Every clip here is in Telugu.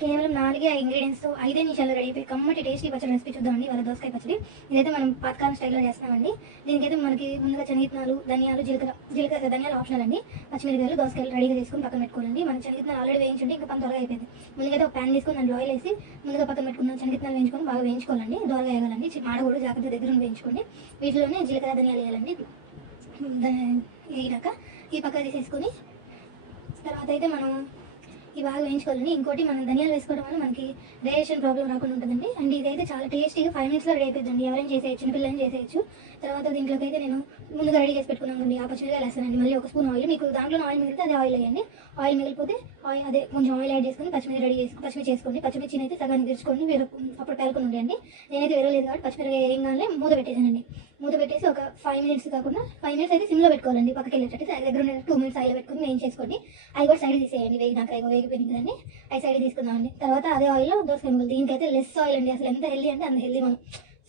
కేవలం 4 ఇంగ్రీడియంట్స్‌తో 5 నిమిషాల్లో రెడీ అయిపోయి కమ్మటి టేస్టీ పచ్చడి రెసిపీ చూద్దామండి. ఇవాళ దోసకాయ పచ్చడి. ఇదైతే మనం పాతకాలం స్టైల్‌లో చేస్తున్నామండి. దీనికైతే మనకి ముందుగా శనగిత్తనాలు, ధనియాలు, జీలకర్ర ధనియాలు ఆప్షనల్ అండి. పచ్చిమిరపకాయలు, దోసకాయలు రెడీగా చేసుకొని పక్కన పెట్టుకోవాలండి. మనం శనగిత్తనాలు ఆల్రెడీ వేయించుంటే ఇంకా పని త్వరగా అయిపోయింది. ముందుగా ఒక ప్యాన్ తీసుకొని దాంట్లో ఆయిల్ వేసి ముందుగా పక్కన పెట్టుకున్న శనగిత్తనాలు వేయించుకొని బాగా వేయించుకోవాలండి. దోరగా వేయాలండి. మాడకూడదు, జాగ్రత్త దగ్గర వేయించుకోండి. వీటిలోనే జీలకర్ర ధనియాలు వేయాలండి. వేగినాక ఈ పక్క తీసేసుకొని తర్వాత అయితే మనం ఇవి బాగా వేయించుకోవాలండి. ఇంకోటి మనం ధనియాలు వేసుకోవడం వల్ల మనకి డైజెషన్ ప్రాబ్లం రాకుండా ఉంటుందండి. అండ్ ఇదైతే చాలా టేస్టీగా 5 మినిట్స్లో రెడీ అయిపోతుందండి. ఎవరైనా చేసేయచ్చు, చిన్నపిల్లలని చేసేయచ్చు. తర్వాత దీంట్లోకి అయితే నేను ముందుగా రెడీ చేసి పెట్టుకున్నామండి. ఆ పచ్చిమిరపకాయలు వేస్తానండి. మళ్ళీ ఒక స్పూన్ ఆయిల్, మీకు దాంట్లో ఆయిల్ మిగిలితే అదే ఆయిల్ వేయండి. ఆయిల్ మిగిలిపోతే అదే కొంచెం ఆయిల్ యాడ్ చేసుకొని పచ్చిమిర్చి చేసుకోండి. పచ్చిమిర్చిని అయితే సగానికి తెచ్చుకొని అప్పుడు పేలుకొని ఉండేయండి. నేనైతే వేరలేదు కాబట్టి పచ్చిమిరపకాయ వేయంగానే మూత పెట్టేసానండి. మూత పెట్టేసి ఒక 5 మినిట్స్ కాకుండా 5 మినిట్స్ అయితే సిమ్లో పెట్టుకోవాలండి. పక్కకి వెళ్ళేటట్టు దగ్గర ఉన్న 2 మినిట్స్ ఆయిల్ పెట్టుకొని వేయించేసుకోండి. అవి కూడా సైడ్ తీసేయండి. వేగిపోయింది కదండి, అవి సైడ్ తీసుకుందామండి. తర్వాత అదే ఆయిల్లో దోసకాయ ముక్కలు. దీనికైతే లెస్ ఆయిల్ అండి. అసలు ఎంత హెల్దీ అంటే అంత హెల్దీ. మనం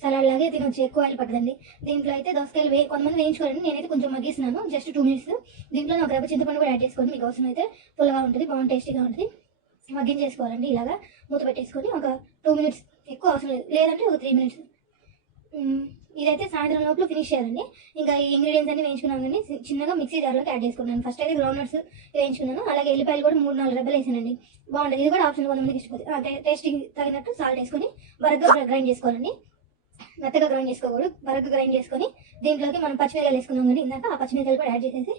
సలాడ్ లాగే తినొచ్చు, ఎక్కువ ఆయిల్ పట్టదండి. దీంట్లో అయితే దోసకాయలు కొంతమంది వేయించుకోవాలండి. నేనైతే కొంచెం మగ్గిస్తున్నాను, జస్ట్ 2 మినిట్స్. దీంట్లో ఒక రవ్వ చింతపండు కూడా యాడ్ చేసుకోండి. మీకు అవసరం అయితే పుల్లగా ఉంటుంది, బాగుంది, టేస్టీగా ఉంటుంది. మగ్గించేసుకోవాలండి. ఇలాగా మూత పెట్టేసుకొని ఒక 2 మినిట్స్, ఎక్కువ అవసరం లేదంటే ఒక 3 మినిట్స్. ఇదైతే సాయంత్రం లోపల ఫినిష్ చేయాలండి. ఇంకా ఈ ఇంగ్రీడియంట్స్ అన్ని వేయించుకున్నాం కానీ చిన్నగా మిక్సీ జార్లోకి యాడ్ చేసుకున్నాను. ఫస్ట్ అయితే గ్రౌండ్ నట్స్ వేయించుకున్నాను. అలాగే ఎల్లిపాయలు కూడా 3-4 రెబ్బలు వేసానండి. బాగుంటుంది. ఇది కూడా ఆప్షన్, కొంతమందికి ఇష్టపోతుంది. టేస్టింగ్ తగినట్టు సాల్ట్ వేసుకొని బరగ్గా గ్రైండ్ చేసుకోవాలండి. మెత్తగా గ్రైండ్ చేసుకోకూడదు, బరగ్గా గ్రైండ్ చేసుకొని దీంట్లోకి మనం పచ్చిమిరకాయలు వేసుకున్నాం కానీ ఇందాక ఆ పచ్చిమిరకాయలు కూడా యాడ్ చేసేసి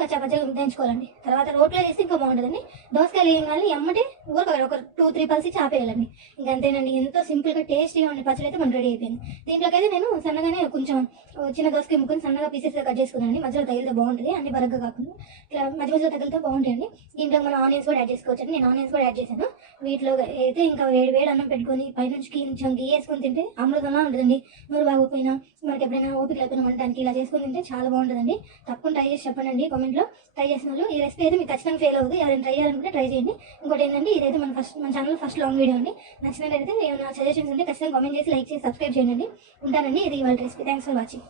కచ్చాపచ్చగా దంచుకోవాలండి. తర్వాత రోట్లో వేస్తే ఇంకా బాగుంటుందండి. దోసకాయలు వేయగానే ఎమ్మటే ఒక 2-3 పల్స్ ఇచ్చి ఆపేయాలండి. ఇంకా అంతేనండి. ఎంతో సింపుల్గా టేస్టీగా ఉండే పచ్చడి అయితే మనం రెడీ అయిపోయింది. దీంట్లోకి అయితే నేను సన్నగానే కొంచెం చిన్న దోసకాయ ముక్కని సన్నగా పీసెస్గా కట్ చేసుకున్నానండి. మధ్యలో తగిలితే బాగుంటుంది, అన్ని బరగ్గా కాకుండా ఇట్లా మధ్యలో తగిలితే బాగుంటాయండి. దీంట్లో మనం ఆనియన్స్ కూడా యాడ్ చేసుకోవచ్చండి. నేను ఆనియన్స్ కూడా యాడ్ చేశాను. వీటిలో అయితే ఇంకా వేడి అన్నం పెట్టుకొని పైనుంచి కొంచెం గీ వేసుకొని తింటే అమృతంలా ఉంటుందండి. నూరు బాగోపోయినా మనకి ఎప్పుడైనా ఓపిక లేకపోయినా వండడానికి ఇలా చేసుకొని తింటే చాలా బాగుంటుందండి. తప్పకుండా ట్రై చేసి చెప్పండి కామెంట్లో. ట్రై చేసిన వాళ్ళు ఈ రెసిపీ అయితే మీకు ఖచ్చితంగా ఫెయిల్ అవుతుంది. ఎవరైనా ట్రై చేయాలనుకుంటే ట్రై చేయండి. ఇంకోటి ఏంటంటే ఇదైతే మన ఛానల్ ఫస్ట్ లాంగ్ వీడియో అండి. నచ్చినట్లయితే ఏమైనా సజెషన్స్ ఉంటే ఖచ్చితంగా కామెంట్ చేసి, లైక్ చేసి, సబ్స్క్రైబ్ చేయండి. ఉంటానండి. ఇది ఇవాళ రెసిపీ. Thanks for watching.